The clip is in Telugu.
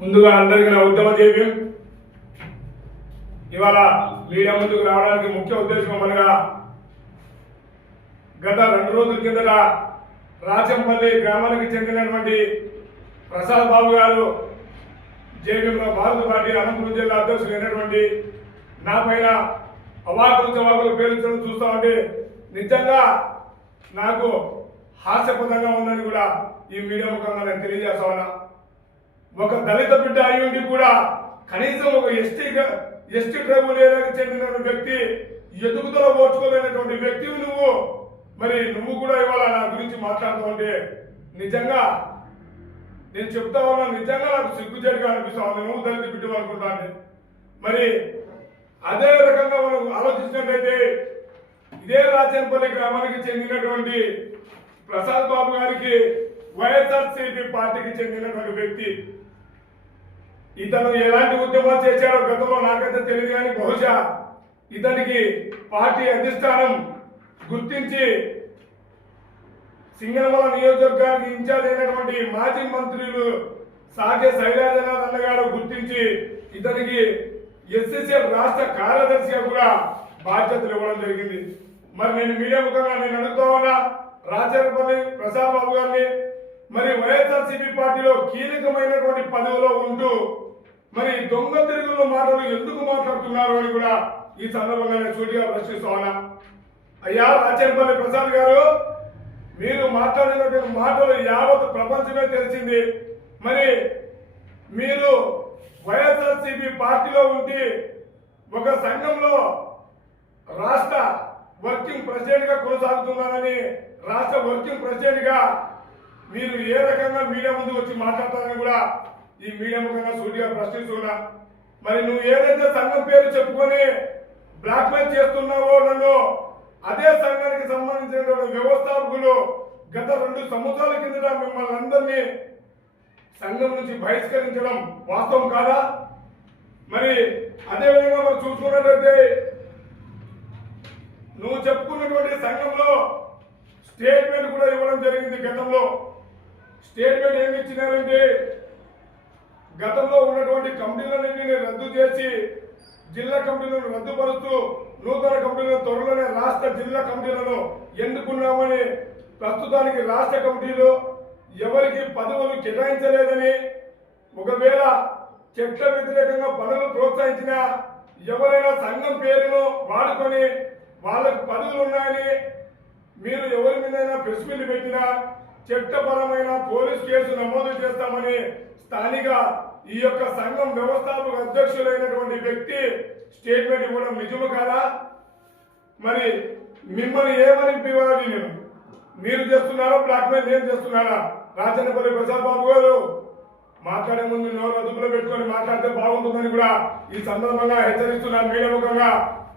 ముందుగా అందరికీ నా ఉత్తమ దేవ్యం ఇవాళ మీడియా ముందుకు రావడానికి ముఖ్య ఉద్దేశం అనగా గత రెండు రోజుల కిందట రాచంపల్లి గ్రామానికి చెందినటువంటి ప్రసాద్ బాబు గారు జేబీలో భారత పార్టీ అనంతపురం జిల్లా అధ్యక్షులు అయినటువంటి నా పైన అవాకులు చవాకులు పేర్చడం చూస్తా ఉంటే నిజంగా నాకు హాస్యపదంగా ఉందని కూడా ఈ మీడియా ముఖంగా నేను తెలియజేస్తా ఉన్నా. ఒక దళిత బిడ్డ అయి ఉండి కూడా కనీసం ఒక ఎస్టీ ఎస్టీ ట్రైబుల్ ఏరియాకి చెందిన వ్యక్తి ఎదుగుదల ఓర్చుకోలేనటువంటి వ్యక్తివి నువ్వు. మరి నువ్వు కూడా ఇవాళ నా గురించి మాట్లాడుతూ ఉంటే నిజంగా నేను చెప్తా ఉన్నా నిజంగా నాకు సిగ్గుచేటుగా అనిపిస్తా ఉంది. నువ్వు దళిత బిడ్డ అనుకుంటా మరి అదే రకంగా మనం ఆలోచించినట్లయితే ఇదే రాజంపల్లి గ్రామానికి చెందినటువంటి ప్రసాద్ బాబు గారికి వైఎస్ఆర్సీపీ పార్టీకి చెందినటువంటి వ్యక్తి ఇతను ఎలాంటి ఉద్యమాలు చేశాడో గతంలో నాకైతే తెలియదు కానీ బహుశా ఇతనికి పార్టీ అధిష్టానం గుర్తించి సింగనమల నియోజకవర్గానికి ఇన్ఛార్జ్ అయినటువంటి మాజీ మంత్రులు సాగే శైలాజనాథ్ అన్నగారు గుర్తించి ఇతనికి ఎస్ఎస్ఎఫ్ రాష్ట్ర కార్యదర్శిగా కూడా బాధ్యతలు ఇవ్వడం జరిగింది. మరి నేను మీడియా ముఖంగా నేను అడుగుతా ఉన్నా రాజాపల్లి ప్రసాద్ బాబు గారిని మరి వైఎస్ఆర్సీపీ పార్టీలో కీలకమైనటువంటి పదవిలో ఉంటూ మరి దొంగ తిరుగుల మాటలు ఎందుకు మాట్లాడుతున్నారు అని కూడా ఈ సందర్భంగా నేను సూటిగా ప్రశ్నిస్తా అయ్యా రాచేపల్లి ప్రసాద్ గారు మీరు మాట్లాడినటువంటి మాటలు యావత్ ప్రపంచమే తెలిసింది. మరి మీరు వైఎస్ఆర్సీపీ పార్టీలో ఉండి ఒక సంఘంలో రాష్ట్ర వర్కింగ్ ప్రెసిడెంట్గా కొనసాగుతున్నారని రాష్ట్ర వర్కింగ్ ప్రెసిడెంట్గా మీరు ఏ రకంగా మీడియా ముందు వచ్చి మాట్లాడతారని కూడా ఈ మీడియా ముఖంగా సూటిగా ప్రశ్నిస్తున్నా. మరి నువ్వు ఏదైతే సంఘం పేరు చెప్పుకొని బ్లాక్ మెయిల్ చేస్తున్నావో నన్ను అదే సంఘానికి సంబంధించినటువంటి వ్యవస్థాపకులు గత రెండు సంవత్సరాల కిందట మిమ్మల్ని అందరినీ సంఘం నుంచి బహిష్కరించడం వాస్తవం కాదా? మరి అదే విధంగా మనం చూసుకున్నట్లయితే నువ్వు చెప్పుకున్నటువంటి సంఘంలో స్టేట్మెంట్ కూడా ఇవ్వడం జరిగింది గతంలో. స్టేట్మెంట్ ఏమి ఇచ్చినారంటే గతంలో ఉన్నటువంటి కమిటీలన్నింటినీ రద్దు చేసి జిల్లా కమిటీలను రద్దుపరుస్తూ నూతన కమిటీలను త్వరలోనే రాష్ట్ర జిల్లా కమిటీలను ఎన్నుకున్నామని ప్రస్తుతానికి రాష్ట్ర కమిటీలు ఎవరికి పదవులు కేటాయించలేదని ఒకవేళ చెట్ల వ్యతిరేకంగా పనులు ప్రోత్సహించిన ఎవరైనా సంఘం పేరును వాడుకొని వాళ్ళకు పదవులు ఉన్నాయని మీరు ఎవరి మీద ప్రెస్ మీట్ పెట్టినా చట్టపరమైన పోలీస్ కేసు నమోదు చేస్తామని స్థానిక ఈ యొక్క సంఘం వ్యవస్థాపక అధ్యక్షులైనటువంటి వ్యక్తి స్టేట్మెంట్ ఇవ్వడం నిజము కాదా? మరి మిమ్మల్ని ఏమని పిలవాలి నేను? మీరు చేస్తున్నారా? బ్లాక్మెయిల్ నేను చేస్తున్నారా రాజన్నపల్లి ప్రసాద్ బాబు గారు మాట్లాడే ముందు నోరు అదుపులో పెట్టుకొని మాట్లాడితే బాగుంటుందని కూడా ఈ సందర్భంగా హెచ్చరిస్తున్నాను మీడియా ముఖంగా.